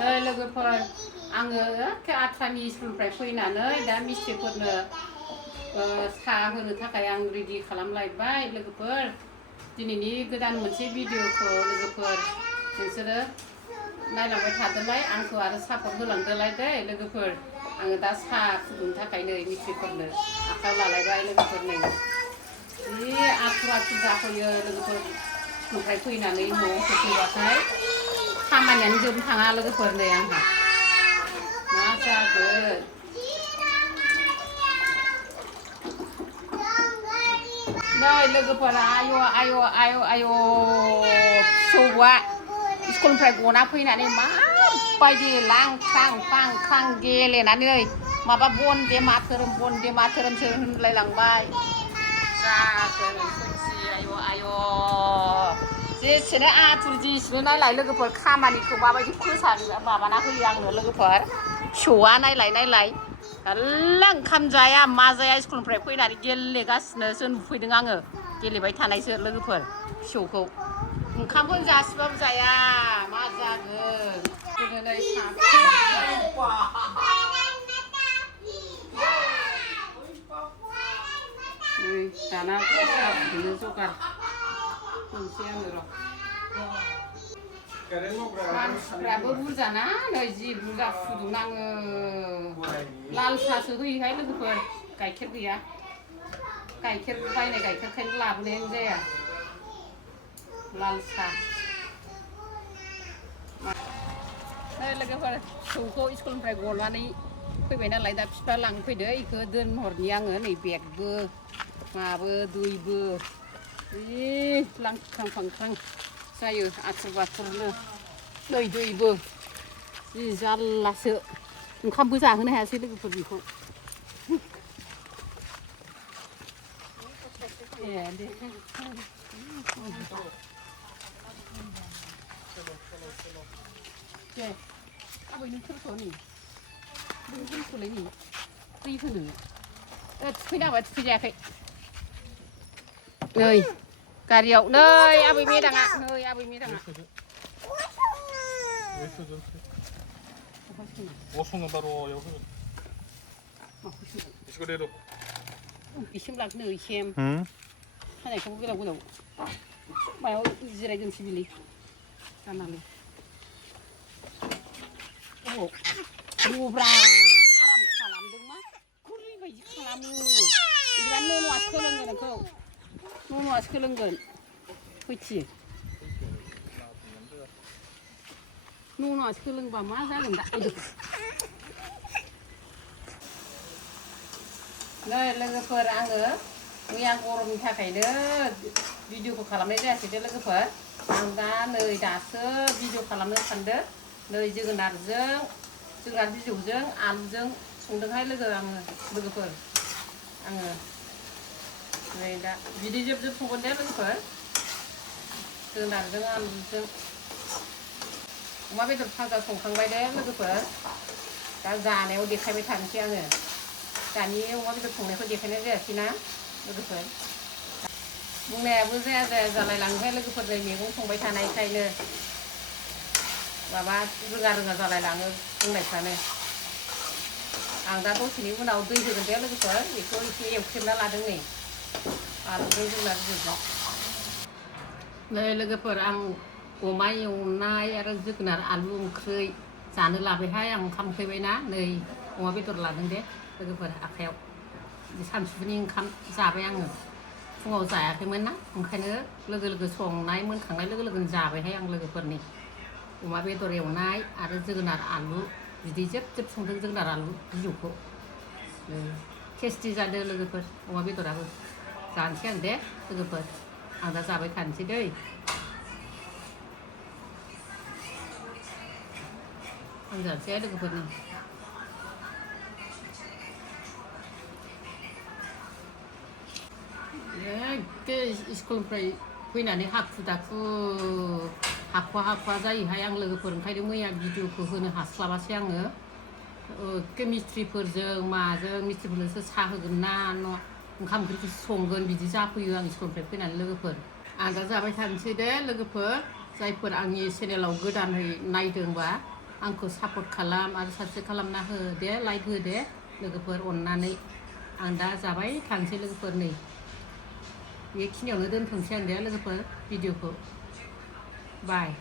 नै लोगोफोर आङो आथ्रानि स्कुलनिफ्राय फैनानै दा मिस्ट्रिफोरनो साहा होनो थाखाय आं रेडि खालामलायबाय लोगोफोर दिनैनि गोदान मोनसे भिडिअखौ लोगोफोर नोंसोरो नायलांबाय थादोलाय आंखौ आरो सापर्ट होलांदोलाय दै लोगोफोर आङो दा साहा फुदुंनो थाखाय नै मिस्ट्रिफोरनो आखायाव लालायबाय लोगोफोर नै जि आथुर आथुर जाफैयो लोगोफोर स्कुलनिफ्राय फैनानै न'आव सफैबाथाय खामानियानो जोबनो थाङा लोगोफोर नै आंहा मा जागोन नै लोगोफोर आय' आय' आय' आय' फिसौआ स्कुलनिफ्राय गना फैनानै माबायदि लांख्रां फां खां गेलेनानै माबा बन्दे माथोरोमसो होनलायलांबाय जागोन सयथि आय' आय' जेसेनो आथुर जेसेनो नायलाय लोगोफोर खामानिखौ माबायदि माबाना होयो आंनो लोगोफोर फिसौआ नायलाय मेरला ओंखाम जाया मा जाया स्कुलनिफ्राय फैनानै गेलेगासिनोसो नुफैदों आङो गेलेबाय थानायसो लोगोफोर फिसौखौ ओंखामखौनो जासिबाबो जाया मा जागोन दिनै दाना फुदुंनो जगार होनोसै आङो र' मानसिफ्राबो बुरजाना नै जि बुरजा फुदुंनाङो लाल साहासो होयोहाय लोगोफोर गाइखेर गैया गाइखेर बायनाय गाइखेरखायनो लाबोनायानो जाया लाल साहा नै लोगोफोर फिसौखौ स्कुलनिफ्राय गनानै फैबाय नालाय दा बिफा लांफैदो बेखौ दोनहरनि आङो नै बेगबो माबो दैबो जि लांख्रां फांख्रां जायो आथुर बाथुरनो नै दैबो जि जारलासो ओंखामबो जाहोनो हायासै लोगोफोर बेखौ ए दे दे आबै नों सोरखौ नै दोनथ'लाय नै दै होनो थुखैनांबाय थुखैजायाखै नै गारियाव नै आबै मेदाङा 어성은 바로 여기. 이거대로. 이심 लागनो 이심. 응? 하나씩 고기라고 마요 이즈라이든 시빌리. 까나리. 오. 오브라. 아람 칼람등마. कुरि बायदि खालामो. इग्रान न'न'आ सोलोंगोन नोंखौ. न'न'आ सोलोंगोन. फैथि. न'न'आ सोलोंबा मा जागोन दा? नै लोगोफोर आङो मैया गरमनि थाखायनो भिडिअखौ खालामनाय जायासै दे लोगोफोर आं दा नै दासो भिडिअ खालामनो सानदों नै जोगोनार बिजौजों आलुजों संदोंहाय लोगोफोर आङो नै दा बिदै जोब संगोन दे लोगोफोर जोगोनारजों आलुजों अमा बेदर फाजा संखांबाय दे लोगोफोर दा जानायाव देखायबाय थानोसै आङो दानि अमा बेदर संनायखौ देखायनाय जायासैना लोगोफोर बुंनायाबो जाया जालायलाङोहाय लोगोफोर नै मैगं संबाय थानायखायनो माबा रोङा जालायलाङो बुंनायफ्रानो आं दा दसेनि उनाव दै होगोन दे लोगोफोर बेखौ एसे एवख्रेबना लादों नै आलुजों जोगोनार बिजौजों नै लोगोफोर आं अमा एवनाय आरो जोगोनार आलु ओंख्रि जानो लाबायहाय आं ओंखाम उखैबायना नै अमा बेदर लादों दे लोगोफोर आखायाव सानसुफुनि ओंखाम जाबाय आङो फुङाव जायाखैमोन ना ओंखायनो लोगो संनाय मोनखांनाय लोगोनो जाबायहाय आं लोगोफोरनि अमा बेदर एवनाय आरो जोगोनार आलु बिदै जोब संदों जोगोनार आलु बिजौखौ टेस्टि जादों लोगोफोर अमा बेदराबो जानोसै आं दे लोगोफोर आं दा जाबाय थानोसै दै आं जानोसै लोगोफोरनि एखे स्कुलनिफ्राय फैनानै हाखु दाखु हाखुवा जायोहाय आं लोगोफोर ओंखायनो मैया भिडिअखौ होनो हास्लाबासै आङो एखे मिस्ट्रिफोरनोसो साहा होगोन ना ओंखाम ओंख्रिखौसो संगोन बिदि जाफैयो आं स्कुलनिफ्राय फैनानै लोगोफोर आं दा जाबाय थानोसै दे लोगोफोर जायफोर आंनि चेनेलाव गोदानै नायदोंबा आंखौ सापर्ट खालाम आरो साबस्क्राइब खालामना हो दे लाइक हो दे लोगोफोर अननानै आं दा जाबाय थानोसै लोगोफोर नै बेखिनियावनो दोनथ'नोसै आं दे लोगोफोर भिडिअखौ बाय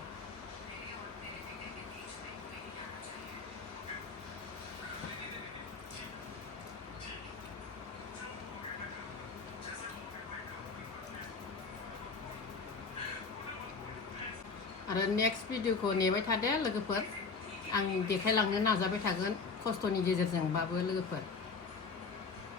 आरो नेक्स्ट भिडिअखौ नेबाय थादो लोगोफोर आं देखायलांनो नाजाबाय थागोन खस्थ'नि गेजेरजोंबाबो लोगोफोर